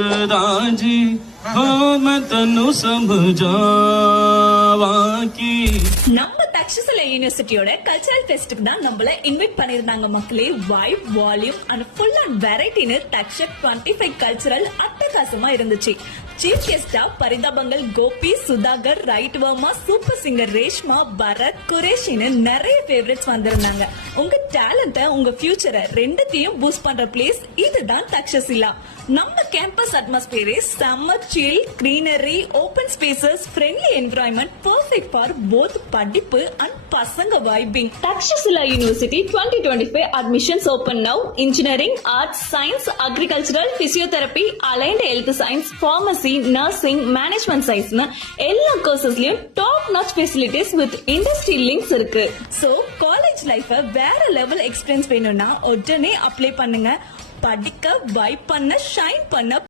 राजी हो मैं तनु समझावा की நம்ம தக்ஷசிலா யூனிவர்சிட்டியோட கல்ச்சரல் ஃபெஸ்ட்டுக்கு தான் நம்மள இன்வைட் பண்ணிருந்தாங்க மக்களே. Vibe, volume and full and வெரைட்டின்னு தக்ஷக் 25 கல்ச்சரல் அட்டகாசமா இருந்துச்சு. சீஃப் கெஸ்டா பரிதாபங்கள் கோபி, சுதாகர், ரைட் வர்மா, சூப்பர் சிங்கர் ரேஷ்மா, பரத், குரேஷின்னு நிறைய ஃபேவரட்ஸ் வந்திருந்தாங்க. உங்க டேலண்ட, உங்க ஃபியூச்சரை ரெண்டுத்தையும் பூஸ்ட் பண்ற பிளேஸ் இதுதான் தக்ஷசிலா. நம்ம கேம்பஸ் அட்மாஸ்பியரே செம்ம chill, greenery, open spaces, friendly environment, perfect for both படிப்பு அண்ட் பசங்க vibing. Takshashila university 2025 admissions open now. Engineering, arts, science, agricultural, physiotherapy, allied health science, pharmacy, nursing, management சயின்ஸ்னு எல்லா கோர்சஸ்லயும் top notch facilities with industry links இருக்கு. So college life வேற level experience வேணும்னா உடனே apply பண்ணுங்க. படிக்க, வைப் பண்ண, ஷைன் பண்ண